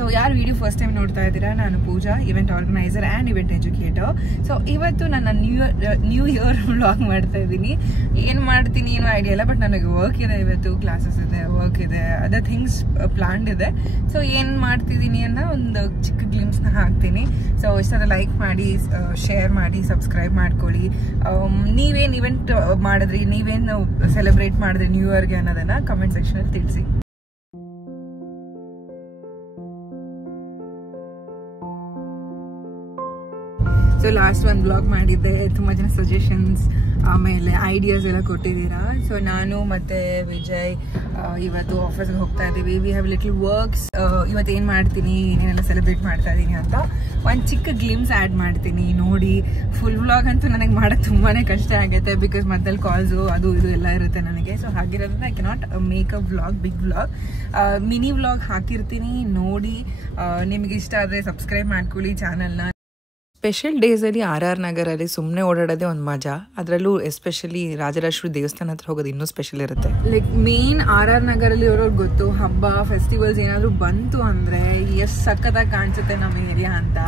So ಯಾರು video first time ನೋಡ್ತಾ ಇದ್ದೀರಾ, ನಾನು Pooja, event organiser and event educator. So ಇವತ್ತು ನನ್ನ ನ್ಯೂ ಇಯರ್ ವ್ಲಾಗ್ ಮಾಡ್ತಾ ಇದ್ದೀನಿ. ಏನು ಮಾಡ್ತೀನಿ ಏನೋ ಐಡಿಯಾ ಇಲ್ಲ, ಬಟ್ ನನಗೆ ವರ್ಕ್ ಇದೆ, ಇವತ್ತು ಕ್ಲಾಸಸ್ ಇದೆ, ವರ್ಕ್ ಇದೆ, ಅದರ್ ಥಿಂಗ್ಸ್ ಪ್ಲಾನ್ಡ್ ಇದೆ. ಸೊ ಏನು ಮಾಡ್ತಿದ್ದೀನಿ ಅನ್ನೋ ಒಂದು ಚಿಕ್ಕ ಗ್ಲಿಮ್ಸ್ನ ಹಾಕ್ತೀನಿ. ಸೊ ಇಷ್ಟರ ಲೈಕ್ ಮಾಡಿ, ಶೇರ್ ಮಾಡಿ, ಸಬ್ಸ್ಕ್ರೈಬ್ ಮಾಡ್ಕೊಳ್ಳಿ. ನೀವೇನು ಇವೆಂಟ್ ಮಾಡಿದ್ರಿ, ನೀವೇನು ಸೆಲೆಬ್ರೇಟ್ ಮಾಡಿದ್ರಿ ನ್ಯೂ ಇಯರ್ಗೆ ಅನ್ನೋದನ್ನ ಕಮೆಂಟ್ ಸೆಕ್ಷನಲ್ಲಿ ತಿಳಿಸಿ. ಸೊ ಲಾಸ್ಟ್ ಒಂದು ಬ್ಲಾಗ್ ಮಾಡಿದ್ದೆ, ತುಂಬ ಜನ ಸಜೆಷನ್ಸ್ ಆಮೇಲೆ ಐಡಿಯಾಸ್ ಎಲ್ಲ ಕೊಟ್ಟಿದ್ದೀರಾ. ಸೊ ನಾನು ಮತ್ತು ವಿಜಯ್ ಇವತ್ತು ಆಫೀಸ್ಗೆ ಹೋಗ್ತಾ ಇದ್ದೀವಿ. We have little works. ಇವತ್ತು ಏನು ಮಾಡ್ತೀನಿ, ಏನೇನೆಲ್ಲ ಸೆಲೆಬ್ರೇಟ್ ಮಾಡ್ತಾ ಇದ್ದೀನಿ ಅಂತ ಒಂದು ಚಿಕ್ಕ ಗ್ಲಿಮ್ಸ್ ಆ್ಯಡ್ ಮಾಡ್ತೀನಿ ನೋಡಿ. ಫುಲ್ ವ್ಲಾಗ್ ಅಂತೂ ನನಗೆ ಮಾಡೋದು ತುಂಬಾ ಕಷ್ಟ ಆಗುತ್ತೆ, ಬಿಕಾಸ್ ಮಧ್ಯದಲ್ಲಿ ಕಾಲ್ಸು ಅದು ಇದು ಎಲ್ಲ ಇರುತ್ತೆ ನನಗೆ. ಸೊ ಹಾಗಿರೋದ್ರಿಂದ I cannot make a vlog, big vlog. Mini vlog ಹಾಕಿರ್ತೀನಿ ನೋಡಿ. ನಿಮಗೆ ಇಷ್ಟ ಆದರೆ ಸಬ್ಸ್ಕ್ರೈಬ್ ಮಾಡ್ಕೊಳ್ಳಿ ಚಾನಲ್ನ. ಸ್ಪೆಷಲ್ ಡೇಸಲ್ಲಿ RR ನಗರಲ್ಲಿ ಸುಮ್ಮನೆ ಓಡಾಡೋದೇ ಒಂದು ಮಜಾ. ಅದರಲ್ಲೂ ಎಸ್ಪೆಷಲಿ ರಾಜರಾಜೇಶ್ವರಿ ದೇವಸ್ಥಾನ ಹತ್ರ ಹೋಗೋದು ಇನ್ನೂ ಸ್ಪೆಷಲ್ ಇರುತ್ತೆ. ಲೈಕ್ ಮೇನ್ RR ನಗರಲ್ಲಿ ಇರೋರ್ಗೆ ಗೊತ್ತು, ಹಬ್ಬ ಫೆಸ್ಟಿವಲ್ಸ್ ಏನಾದರೂ ಬಂತು ಅಂದರೆ ಎಷ್ಟು ಸಖತ್ತಾಗಿ ಕಾಣಿಸುತ್ತೆ ನಮ್ಮ ಏರಿಯಾ ಅಂತ.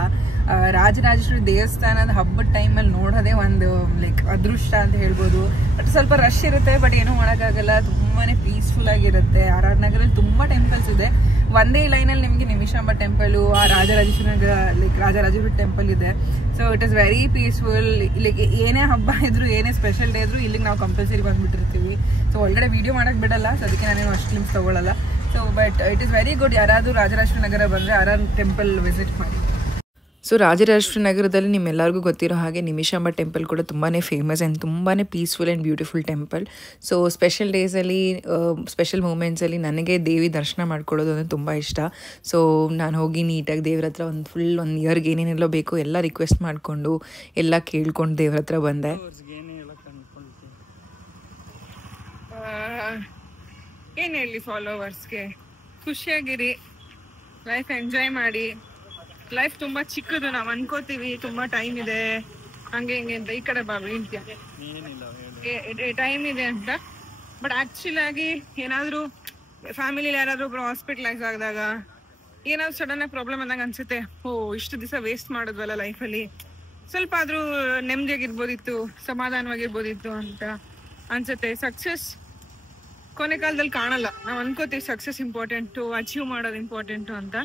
ರಾಜರಾಜೇಶ್ವರಿ ದೇವಸ್ಥಾನದ ಹಬ್ಬದ ಟೈಮಲ್ಲಿ ನೋಡೋದೇ ಒಂದು ಲೈಕ್ ಅದೃಷ್ಟ ಅಂತ ಹೇಳ್ಬೋದು. ಬಟ್ ಸ್ವಲ್ಪ ರಶ್ ಇರುತ್ತೆ, ಬಟ್ ಏನೂ ಮಾಡೋಕ್ಕಾಗಲ್ಲ, ತುಂಬಾ ಪೀಸ್ಫುಲ್ ಆಗಿರುತ್ತೆ. RR ನಗರಲ್ಲಿ ತುಂಬ ಟೆಂಪಲ್ಸ್ ಇದೆ. ಒಂದೇ ಲೈನಲ್ಲಿ ನಿಮಗೆ ನಿಮಿಷಾಂಬ ಟೆಂಪಲು, ಆ ರಾಜರಾಜೇಶ್ವರಿ ನಗರ ಲೈಕ್ ರಾಜರಾಜೇಶ್ವರಿ ಟೆಂಪಲ್ ಇದೆ. So it is very peaceful. Like ಏನೇ ಹಬ್ಬ ಇದ್ರು, ಏನೇ ಸ್ಪೆಷಲ್ ಡೇ ಇದ್ರು ಇಲ್ಲಿಗೆ ನಾವು ಕಂಪಲ್ಸರಿ ಬಂದ್ಬಿಟ್ಟಿರ್ತೀವಿ. ಸೊ ಒಳ್ಗಡೆ ವಿಡಿಯೋ ಮಾಡೋಕ್ಕೆ ಬಿಡಲ್ಲ, ಸೊ ಅದಕ್ಕೆ ನಾನೇನು ಅಷ್ಟು ಕ್ಲಿಮ್ಸ್ ತೊಗೊಳ್ಳಲ್ಲ. So but it is very good. ಯಾರಾದರೂ ರಾಜರಾಜೇಶ್ವರಿ ನಗರ ಬಂದರೆ RR ಟೆಂಪಲ್ ವಿಸಿಟ್ ಮಾಡಿ. ಸೊ ರಾಜರಾಜೇಶ್ವರಿ ನಗರದಲ್ಲಿ ನಿಮ್ಮೆಲ್ಲರಿಗೂ ಗೊತ್ತಿರೋ ಹಾಗೆ ನಿಮಿಷಾಂಬ ಟೆಂಪಲ್ ಕೂಡ ತುಂಬಾ ಫೇಮಸ್ ಆ್ಯಂಡ್ ತುಂಬಾ peaceful and beautiful temple. So special ಡೇಸಲ್ಲಿ, ಸ್ಪೆಷಲ್ ಮೂಮೆಂಟ್ಸಲ್ಲಿ ನನಗೆ ದೇವಿ ದರ್ಶನ ಮಾಡ್ಕೊಳ್ಳೋದು ಅಂದರೆ ತುಂಬ ಇಷ್ಟ. ಸೊ ನಾನು ಹೋಗಿ ನೀಟಾಗಿ ದೇವ್ರ ಹತ್ರ ಒಂದು ಇಯರ್ಗೆ ಏನೇನೆಲ್ಲ ಬೇಕು ಎಲ್ಲ ರಿಕ್ವೆಸ್ಟ್ ಮಾಡಿಕೊಂಡು ಎಲ್ಲ ಕೇಳ್ಕೊಂಡು ದೇವ್ರ ಹತ್ರ ಬಂದೆ. ಏನು ಹೇಳಿ ಫಾಲೋವರ್ಸ್ಗೆ, ಖುಷಿಯಾಗಿರಿ, ಲೈಫ್ ಎಂಜಾಯ್ ಮಾಡಿ. ಲೈಫ್ ತುಂಬಾ ಚಿಕ್ಕದು, ನಾವು ಅನ್ಕೋತೀವಿ ತುಂಬಾ ಟೈಮ್ ಇದೆ ಹಂಗೆ ಹಿಂಗೆ ಅಂತ. ಈ ಕಡೆ ಟೈಮ್ ಇದೆ ಅಂತ, ಬಟ್ ಆಕ್ಚುಲ್ ಆಗಿ ಏನಾದ್ರು ಫ್ಯಾಮಿಲಿಲಿ ಯಾರಾದ್ರೂ ಒಬ್ರು ಹಾಸ್ಪಿಟಲೈಸ್ ಆದಾಗ, ಏನಾದ್ರು ಸಡನ್ ಆಗಿ ಪ್ರಾಬ್ಲಮ್ ಅಂದಾಗ ಅನ್ಸುತ್ತೆ, ಇಷ್ಟು ದಿವಸ ವೇಸ್ಟ್ ಮಾಡಿದ್ವಲ್ಲ ಲೈಫಲ್ಲಿ, ಸ್ವಲ್ಪ ಆದ್ರೂ ನೆಮ್ಮದಿಯಾಗಿರ್ಬೋದಿತ್ತು, ಸಮಾಧಾನವಾಗಿರ್ಬೋದಿತ್ತು ಅಂತ ಅನ್ಸುತ್ತೆ. ಸಕ್ಸಸ್ ಕೊನೆ ಕಾಲದಲ್ಲಿ ಕಾಣಲ್ಲ. ನಾವು ಅನ್ಕೋತೀವಿ ಸಕ್ಸಸ್ ಇಂಪಾರ್ಟೆಂಟು, ಅಚೀವ್ ಮಾಡೋದು ಇಂಪಾರ್ಟೆಂಟು ಅಂತ.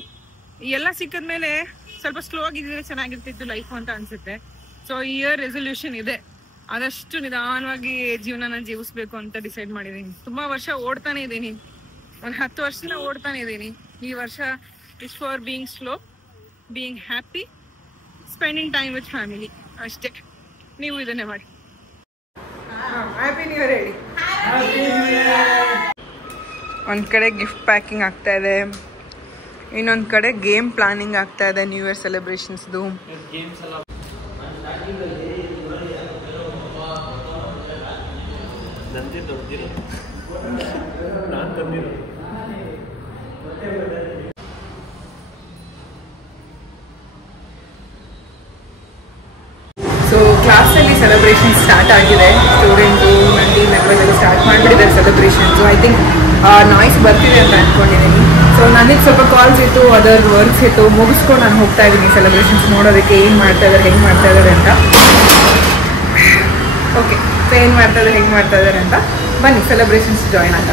ಎಲ್ಲ ಸಿಕ್ಕದ್ಮೇಲೆ ಸ್ವಲ್ಪ ಸ್ಲೋ ಆಗಿದ್ರೆ ಚೆನ್ನಾಗಿರ್ತಿತ್ತು ಲೈಫ್ ಅಂತ ಅನ್ಸುತ್ತೆ. ಸೊ ಈ ಇಯರ್ ರೆಸೊಲ್ಯೂಷನ್ ಇದೆ, ಆದಷ್ಟು ನಿಧಾನವಾಗಿ ಜೀವನನ ಜೀವಿಸ್ಬೇಕು ಅಂತ ಡಿಸೈಡ್ ಮಾಡಿದ್ದೀನಿ. ತುಂಬಾ ವರ್ಷ ಓಡ್ತಾನೆ ಇದ್ದೀನಿ, ಒಂದು 10 ವರ್ಷದಿಂದ ಓಡ್ತಾನೆ ಇದ್ದೀನಿ. ಈ ವರ್ಷ is for being slow, being happy, spending time with family ಅಷ್ಟೇ. ನೀವು ಇದನ್ನೇ ಮಾಡಿ. ಹ್ಯಾಪಿ ನ್ಯೂ ಇಯರ್ ಹೇಳಿ. ಒಂದ್ ಕಡೆ ಗಿಫ್ಟ್ ಪ್ಯಾಕಿಂಗ್ ಆಗ್ತಾ ಇದೆ, ಇನ್ನೊಂದು ಕಡೆ ಗೇಮ್ ಪ್ಲಾನಿಂಗ್ ಆಗ್ತಾ ಇದೆ ನ್ಯೂ ಇಯರ್ ಸೆಲೆಬ್ರೇಷನ್ಸ್ದು. ಸೊ ಕ್ಲಾಸಲ್ಲಿ ಸೆಲೆಬ್ರೇಷನ್ ಸ್ಟಾರ್ಟ್ ಆಗಿದೆ. ಸ್ಟೂಡೆಂಟು ನಂದಿ ಮೆಂಬರ್ಸ್ ಎಲ್ಲ ಸ್ಟಾರ್ಟ್ ಮಾಡಿಬಿಟ್ಟಿದ್ದಾರೆ ಸೆಲೆಬ್ರೇಷನ್ಸು. ಐ ಥಿಂಕ್ ನಾಯ್ಸ್ ಬರ್ತಿದೆ ಅಂತ ಅಂದ್ಕೊಂಡಿದ್ದೀನಿ. ಸೊ ನನಗೆ ಸ್ವಲ್ಪ ಕಾಲ್ಸ್ ಇತ್ತು, ಅದರ್ ವರ್ಕ್ಸ್ ಇತ್ತು, ಮುಗಿಸ್ಕೊಂಡು ನಾನು ಹೋಗ್ತಾ ಇದ್ದೀನಿ ಸೆಲೆಬ್ರೇಷನ್ಸ್ ನೋಡೋದಕ್ಕೆ, ಏನು ಮಾಡ್ತಾ ಇದ್ದಾರೆ, ಹೆಂಗೆ ಮಾಡ್ತಾ ಇದ್ದಾರೆ ಅಂತ. ಓಕೆ, ಸೊ ಏನು ಮಾಡ್ತಾ ಇದ್ದಾರೆ, ಹೆಂಗೆ ಮಾಡ್ತಾ ಇದ್ದಾರೆ ಅಂತ ಬನ್ನಿ ಸೆಲೆಬ್ರೇಷನ್ಸ್ ಜಾಯ್ನ್ ಆಗ.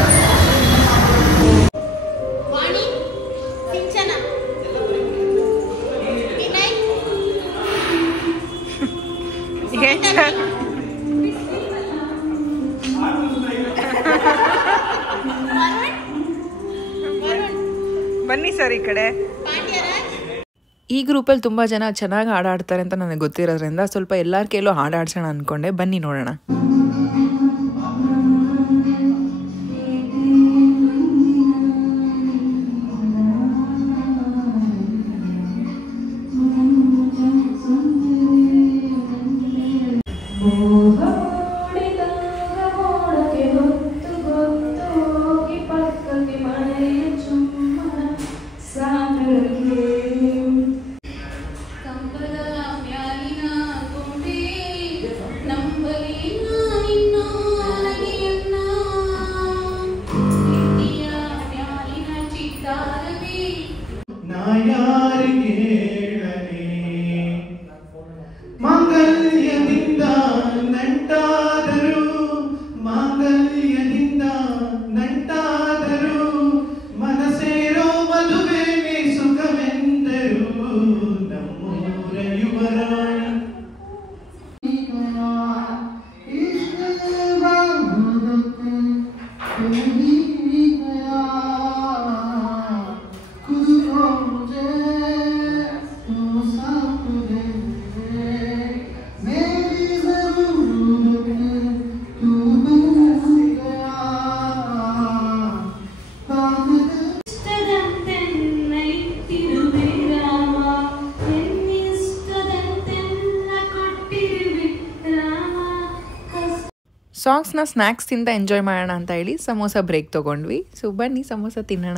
ಬನ್ನಿ ಸರ್ ಈ ಕಡೆ. ಈ ಗ್ರೂಪಲ್ಲಿ ತುಂಬ ಜನ ಚೆನ್ನಾಗಿ ಹಾಡಾಡ್ತಾರೆ ಅಂತ ನನಗೆ ಗೊತ್ತಿರೋದ್ರಿಂದ ಸ್ವಲ್ಪ ಎಲ್ಲರ ಕೈಲೂ ಹಾಡಾಡ್ಸೋಣ ಅಂದ್ಕೊಂಡೆ. ಬನ್ನಿ ನೋಡೋಣ. ಯಾರಿಗೆ ಹೇಳಲಿ ಮಾಂಗಲ್ಯದಿಂದ ನಂಟಾದರು ಮಾಂಗಲ್ಯದಿಂದ ನಂಟಾದರು ಮನಸೇರೋ ಮದುವೆಗೆ ಸುಖವೆಂದರು ನಮ್ಮೂರ ಯುವರಾಣಿ ಸಾಂಗ್ಸ್ನ ಸ್ನ್ಯಾಕ್ಸ್ ತಿಂದ ಎಂಜಾಯ್ ಮಾಡೋಣ ಅಂತ ಹೇಳಿ ಸಮೋಸ ಬ್ರೇಕ್ ತೊಗೊಂಡ್ವಿ. ಸೊ ಬನ್ನಿ ಸಮೋಸ ತಿನ್ನೋಣ.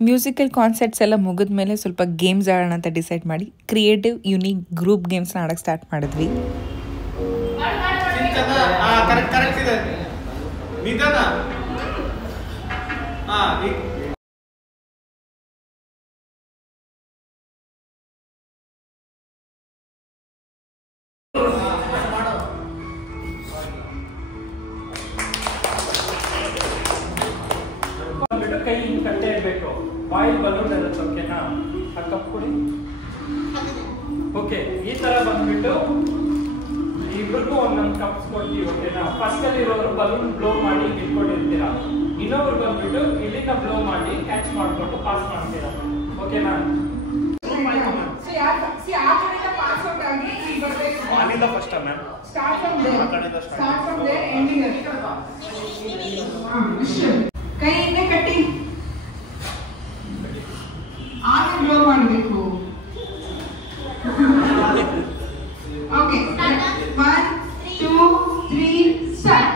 ಮ್ಯೂಸಿಕಲ್ ಕಾನ್ಸರ್ಟ್ಸ್ ಎಲ್ಲ ಮುಗಿದ ಮೇಲೆ ಸ್ವಲ್ಪ ಗೇಮ್ಸ್ ಆಡೋಣ ಅಂತ ಡಿಸೈಡ್ ಮಾಡಿ ಕ್ರಿಯೇಟಿವ್ ಯುನೀಕ್ ಗ್ರೂಪ್ ಗೇಮ್ಸ್ನ ಆಡೋಕ್ಕೆ ಸ್ಟಾರ್ಟ್ ಮಾಡಿದ್ವಿ. ಕರೆಕ್ಟ್ ಇದೆ ನಿಧಾನ. ಕೈ ಹಿಂಗೆ ಕಟ್ಟೆ ಇರಬೇಕು. ಬಾಯಿಲ್ ಬಲೂನ್ ಇರುತ್ತೆ, ಓಕೆನಾ? ಆ ಕಪ್ ಕೊಡಿ. ಓಕೆ, ಈ ತರ ಬಂದ್ಬಿಟ್ಟು ಇಬ್ರಿಗೂ ಒಂದೊಂದು ಕಪ್ಸ್ ಕೊಡ್ತೀವಿ, ಓಕೆನಾ? ಫಸ್ಟ್ ಅಲ್ಲಿ ಇರೋರು ಬಲೂನ್ ಬ್ಲೋ ಮಾಡಿ ಇಟ್ಕೊಂಡಿರ್ತೀರಾ, ಇನ್ನೊಬ್ರು ಬಂದ್ಬಿಟ್ಟು ಇಲ್ಲಿಂದ ಬ್ಲೋ ಮಾಡಿ ಕ್ಯಾಚ್ ಮಾಡ್ಕೊಂಡು ಪಾಸ್ ಮಾಡ್ತೀರಾ, ಓಕೆನಾ? ಅಲ್ಲಿಂದ ಫಸ್ಟ್ ಮ್ಯಾಮ್ ಕೈಯಿಂದ ಕಟ್ಟಿ ಆಗ ಬ್ಲೋ ಮಾಡಬೇಕು. Okay, 1 2 3 start.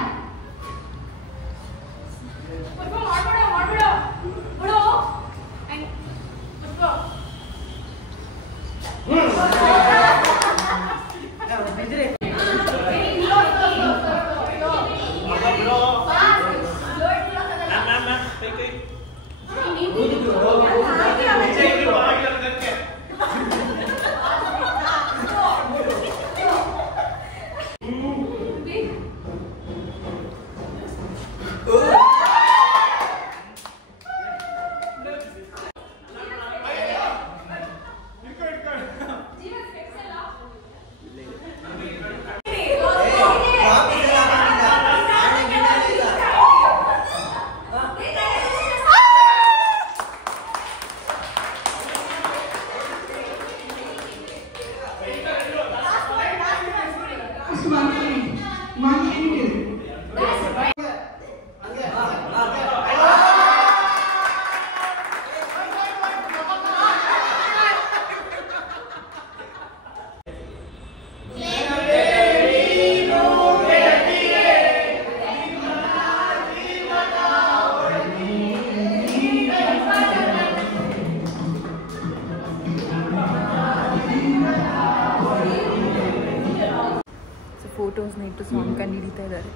ಫೋಟೋಸ್ನ ಇಟ್ಟು ಸಾಂಗ್ ಕಂಡು ಹಿಡಿತಾ ಇದ್ದಾರೆ.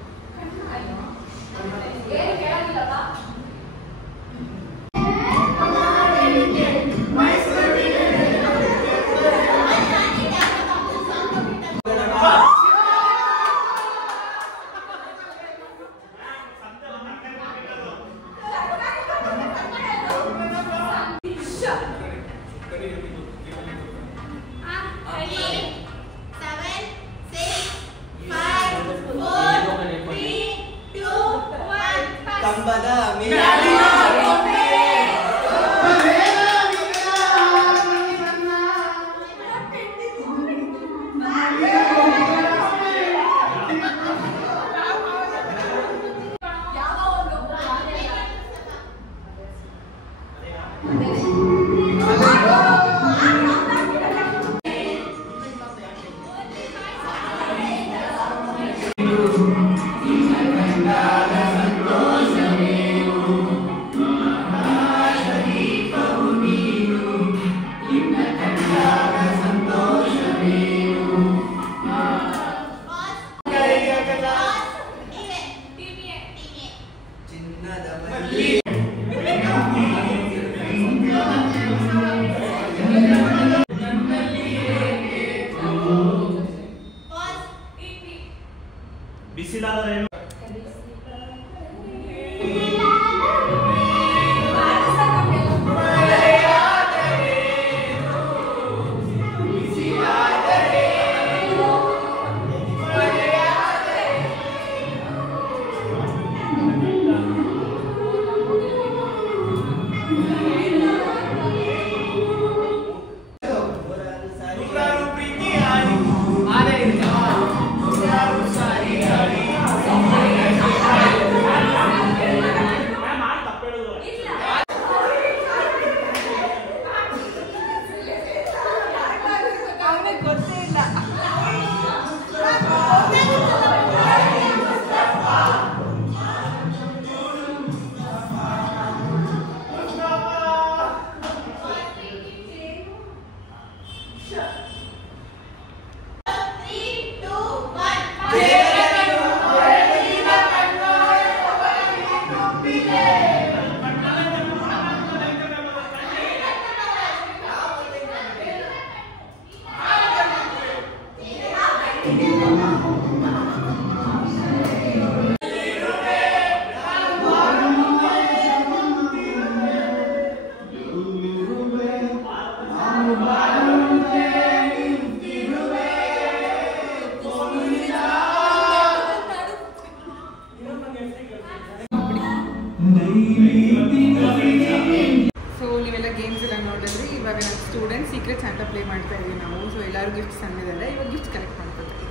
ಇವಾಗ ನಮ್ಮ ಸ್ಟೂಡೆಂಟ್ ಸೀಕ್ರೆಟ್ ಸ್ಯಾಂಟಾ ಪ್ಲೇ ಮಾಡ್ತಾ ಇದ್ದೀವಿ ನಾವು. ಸೊ ಎಲ್ಲರೂ ಗಿಫ್ಟ್ಸ್ ತಂದಿದ್ದಾರೆ, ಇವಾಗ ಗಿಫ್ಟ್ಸ್ ಕಲೆಕ್ಟ್ ಮಾಡ್ಕೊಳ್ತೀವಿ.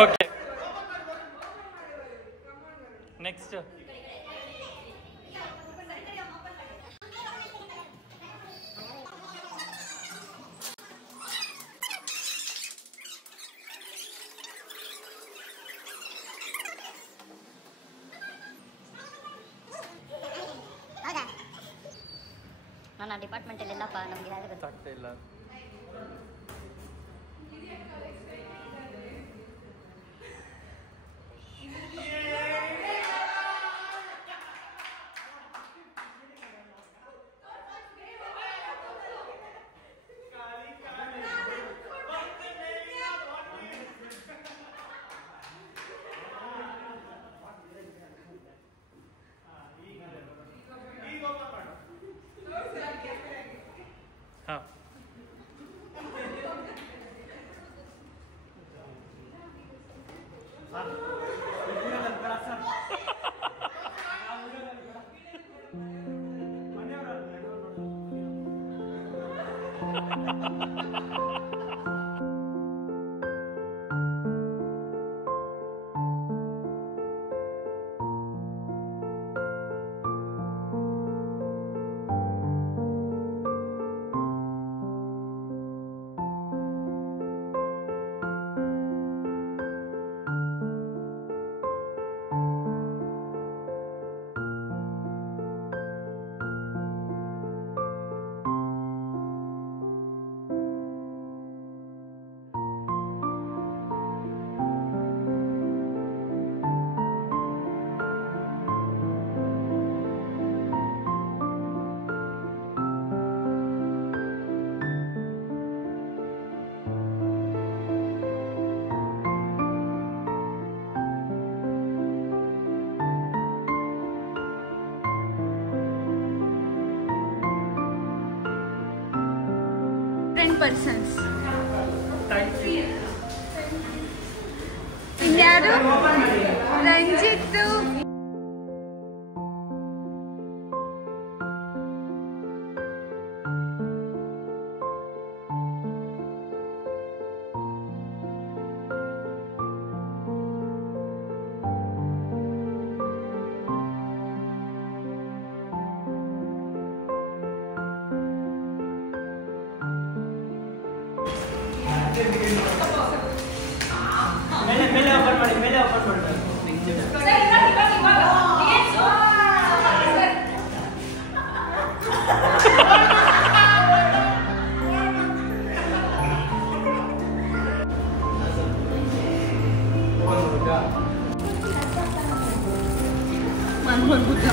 ಓಕೆ ನೆಕ್ಸ್ಟ್ ನಾನು ಡಿಪಾರ್ಟ್ಮೆಂಟಲ್ಲಿ ಎಲ್ಲಪ್ಪ ನಮಗೆ ಯಾರು ಗೊತ್ತಾಗ್ತಾ ಇಲ್ಲ. ಹಾಂ persons. ಇನ್ಯಾರು ರಂಜಿತ್ ಮೇಲೆ ಓಪನ್ ಮಾಡಿ ಮೇಲೆ ಓಪನ್ ಮಾಡಿ ಮನೋಹರ್ ಬುದ್ಧ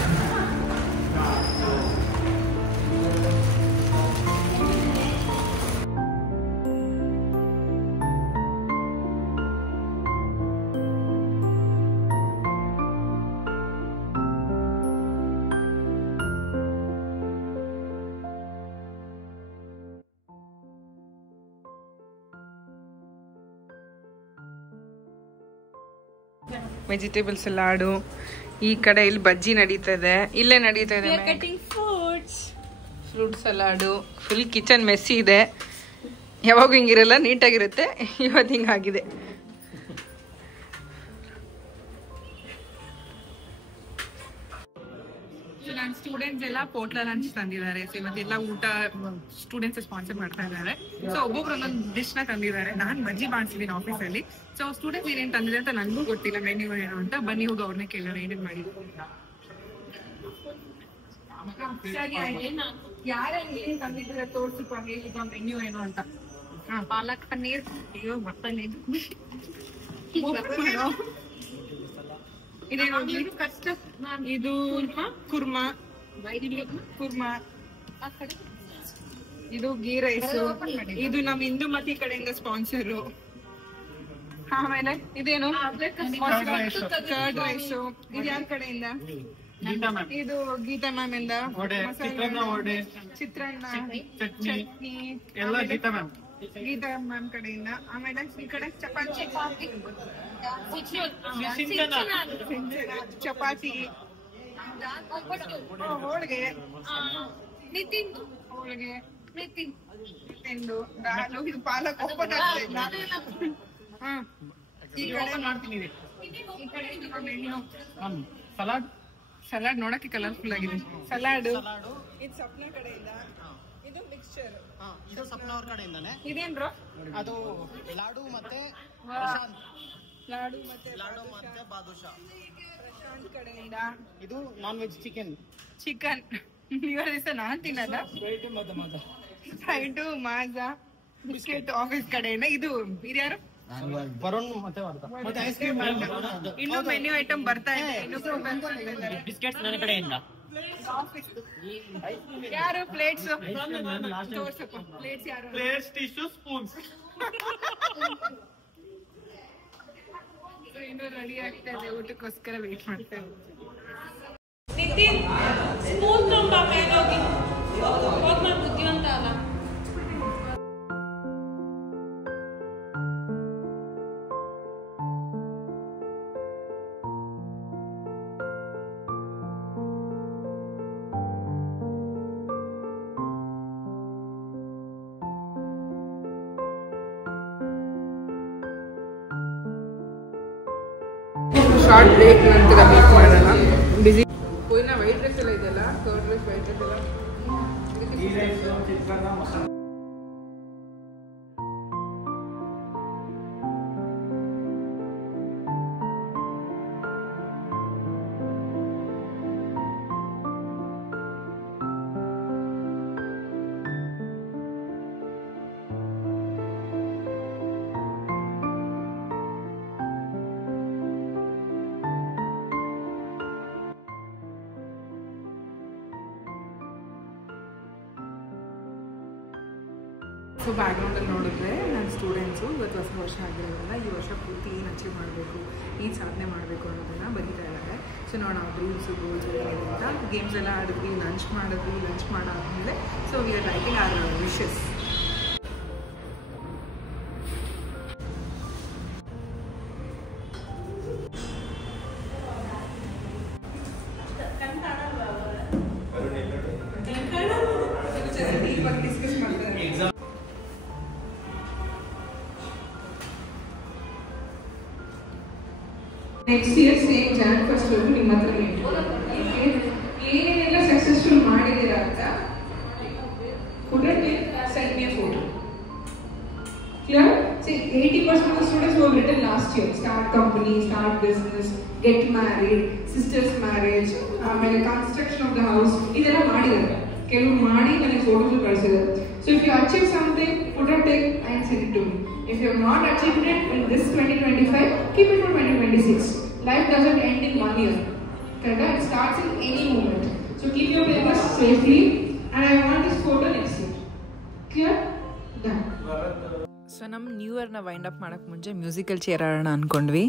ವೆಜಿಟೇಬಲ್ ಸಲಾಡು. ಈ ಕಡೆ ಇಲ್ಲಿ ಬಜ್ಜಿ ನಡೀತದೆ, ಇಲ್ಲೇ ನಡೀತಾ ಇದೆ fruit salad. Full kitchen messy ಇದೆ, ಯಾವಾಗೂ ಹಿಂಗಿರಲ್ಲ, ನೀಟಾಗಿರುತ್ತೆ. ಇವತ್ತು ಹಿಂಗಾಗಿದೆ. ನನ್ನ ಸ್ಟೂಡೆಂಟ್ಸ್ ಎಲ್ಲ ಪೋಟ್ಲ ಲಂಚ್ ತಂದಿದ್ದಾರೆ. ಸೊ ಇವತ್ತೆಲ್ಲ ಊಟ ಸ್ಟೂಡೆಂಟ್ಸ್ ಸ್ಪಾನ್ಸರ್ ಮಾಡ್ತಾ ಇದ್ದಾರೆ. ಸೊ ಒಬ್ಬೊಬ್ರು ಒಂದೊಂದು ಡಿಶ್ ನ ತಂದಿದ್ದಾರೆ. ನಾನು ಬಜ್ಜಿ ಮಾಡ್ಸಿದ್ದೀನಿ ಆಫೀಸಲ್ಲಿ. ಸೊ ಸ್ಟೂಡೆಂಟ್ಸ್ ಏನೇನು ತಂದಿದೆ ಅಂತ ನನಗೂ ಗೊತ್ತಿಲ್ಲ ಮೆನ್ಯೂ ಏನು ಅಂತ. ಬನ್ನಿ ಹೋಗಿ ಅವ್ರನ್ನೇ ಕೇಳೋಣ ಏನೇನು ಮಾಡಿದ್ರು. ಯಾರ್ಯಾರು ಏನ್ ತಂದಿದ್ರೆ ತೋರ್ಸಪ್ಪ, ಹೇಳಿದ ಮೆನ್ಯೂ ಏನು ಅಂತ. ಪಾಲಕ್ ಪನ್ನೀರ್, ಅಯ್ಯೋ ಮತ್ತನೇ ಇದೇನು ಕಷ್ಟ. ಇದು ಕುರ್ಮಾ, ಇದು ಗೀ ರೈಸ್. ಇದು ನಮ್ ಇಂದುಮತಿ ಕಡೆಯಿಂದ ಸ್ಪಾನ್ಸರು. ಆಮೇಲೆ ಇದೇನು ಕರ್ಡ್ ರೈಸ್. ಇದು ಯಾರ ಕಡೆಯಿಂದ? ಇದು ಗೀತಾ ಮ್ಯಾಮ್ ಇಂದ. ಚಿತ್ರಾನ್ನ, ಚಟ್ನಿ ಎಲ್ಲ ಗೀತಾ ಮ್ಯಾಮ್ ಕಡೆಯಿಂದ. ಆಮೇಲೆ ಈ ಕಡೆ ಚಪಾತಿ, ಹೋಳಿಗೆ, ದಾಲು, ಇದು ಪಾಲಕ್ ಒಪ್ಪಟ. ಸಲಾಡ್ ನೋಡಕ್ಕೆ ಕಲರ್ಫುಲ್ ಆಗಿದೆ. ಸಲಾಡ್ ಇದು ಸಪ್ನ ಕಡೆಯಿಂದ. ಇದು ಮಿಕ್ಸ್ಚರ್, ಇದು ಸಪ್ನ ಅವ್ರ ಕಡೆಯಿಂದಾನೆ. ಇದೇನ್ ಬ್ರೋ? ಅದು ಲಾಡು ಮತ್ತೆ ಲಾಡು ಮತ್ತೆ ಬಾದುಷಾ. ಪ್ರಶಾಂತ್ ಕಡೆಯಿಂದ ಇದು ನಾನ್ ವೆಜ್ ಚಿಕನ್. ಇವರ ದಿವಸ ನಾನ್ ತಿನ್ನಲ್ಲ. ಫ್ರೈಟು ಮಾಜಾ ಬಿಸ್ಕೆಟ್ ಆಫೀಸ್ ಕಡೆಯಿಂದ. ಇದು ಯಾರು? ವರುಣ್ ಮತ್ತೆ ಮತ್ತೆ ಐಸ್ ಕ್ರೀಮ್. ಇನ್ನು ಮೆನ್ಯೂ ಐಟಮ್ ಬರ್ತಾ ಇದೆ. ಬಿಸ್ಕೆಟ್ಸ್ ನನ್ನ ಕಡೆಯಿಂದ. ಯಾರು ಪ್ಲೇಟ್ಸ್ ತೋರ್ಸಪ್ಪ. ಪ್ಲೇಟ್ಸ್ ಯಾರು? Plates, tissue, spoons. ಇನ್ನು ರೆಡಿ ಆಗ್ತಾ ಇದೆ, ಊಟಕ್ಕೋಸ್ಕರ ವೇಟ್ ಮಾಡ್ತಾ ಇದ್ದೀವಿ. ನಿತಿನ್ ಸ್ಪೂನ್ ತುಂಬ ಮೇಲೋಗಿ ಹೋಗ್ಮ ಬುದ್ಧಿವಂತ ಅಲ್ಲ. ಶಾರ್ಟ್ ಬ್ರೇಕ್ ನಂತರ ಮೀಟ್ ಮಾಡೋಣ. ಬಿಸಿ ಹೋಯ್ನ ವೈಟ್ ರೈಸ್ ಎಲ್ಲ ಇದೆಯಲ್ಲ, ಕರ್ಡ್ ರೈಸ್, ವೈಟ್ ರೈಸ್ ಎಲ್ಲ. ಸೊ ಬ್ಯಾಕ್ಗ್ರೌಂಡಲ್ಲಿ ನೋಡಿದ್ರೆ ನನ್ನ ಸ್ಟೂಡೆಂಟ್ಸು ಇವತ್ತು ಹೊಸ ವರ್ಷ ಆಗಿರೋದ್ರಿಂದ ಈ ವರ್ಷ ಪೂರ್ತಿ ಏನು ಅಚೀವ್ ಮಾಡಬೇಕು, ಏನು ಸಾಧನೆ ಮಾಡಬೇಕು ಅನ್ನೋದನ್ನು ಬರೀತಾ ಇದ್ದಾರೆ. ಸೊ ನೋಡೋಣ ಡ್ರೀಮ್ಸು, ಗೋಲ್ಸ್ ಏನಿದೆ ಅಂತ. ಗೇಮ್ಸ್ ಎಲ್ಲ ಆಡಿದ್ವಿ, ಲಂಚ್ ಮಾಡಾದ್ಮೇಲೆ so we are writing our wishes. Discuss ಮಾಡ್ತಾರೆ. Next year same Jan first ನಿಮ್ಮ ಹತ್ರ ಏನೇನೆಲ್ಲ ಸಕ್ಸಸ್ಫುಲ್ ಮಾಡಿದ್ದೀರಾ ಅಂತ send me a photo. Clear? See, 80% of the students who have written last year, start company, start business, get married, sister's marriage, construction of the house, ಇದೆಲ್ಲ ಮಾಡಿದ್ದಾರೆ. ಕೆಲವು ಮಾಡಿ ನನಗೆ ಫೋಟೋಸ್ ಕಳಿಸಿದ್ದಾರೆ. So if you achieve something, put a tick and send it to me. If you have not achieved it in this 2025, keep it for 2026. Life doesn't end in 1 year. Correct? It starts in any moment. So keep your papers safely, and I want this photo next year. Clear? Done. So ನಮ್ಮ new ಇಯರ್ನ wind up ಮಾಡೋಕ್ಕೆ ಮುಂಚೆ musical chair ಆಡೋಣ ಅಂದ್ಕೊಂಡ್ವಿ.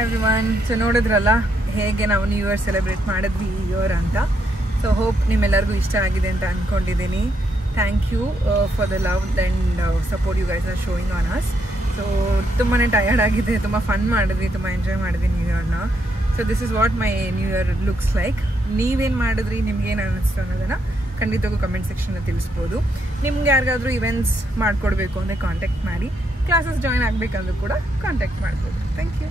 Hi everyone. So ನೋಡಿದ್ರಲ್ಲ ಹೇಗೆ ನಾವು new year celebrate ಮಾಡಿದ್ವಿ ಈ year ಅಂತ. ಸೊ ಹೋಪ್ ನಿಮ್ಮೆಲ್ಲರಿಗೂ ಇಷ್ಟ ಆಗಿದೆ ಅಂತ ಅಂದ್ಕೊಂಡಿದ್ದೀನಿ. Thank you for the love and support you guys are showing on us. So ತುಂಬಾ ಟಯರ್ಡ್ ಆಗಿದೆ, ತುಂಬ ಫನ್ ಮಾಡಿದ್ವಿ, ತುಂಬ ಎಂಜಾಯ್ ಮಾಡಿದ್ವಿ ನ್ಯೂ ಇಯರ್ನ. So this is what my new year looks like. ನೀವೇನು ಮಾಡಿದ್ರಿ, ನಿಮ್ಗೇನು ಅನ್ನಿಸ್ತು ಅನ್ನೋದನ್ನು ಖಂಡಿತವಾಗೂ ಕಮೆಂಟ್ ಸೆಕ್ಷನಲ್ಲಿ ತಿಳಿಸ್ಬೋದು. ನಿಮ್ಗೆ ಯಾರಿಗಾದ್ರೂ ಇವೆಂಟ್ಸ್ ಮಾಡಿಕೊಡ್ಬೇಕು ಅಂದರೆ ಕಾಂಟ್ಯಾಕ್ಟ್ ಮಾಡಿ. ಕ್ಲಾಸಸ್ ಜಾಯ್ನ್ ಆಗಬೇಕಂದ್ರೂ ಕೂಡ ಕಾಂಟ್ಯಾಕ್ಟ್ ಮಾಡ್ಬೋದು. Thank you.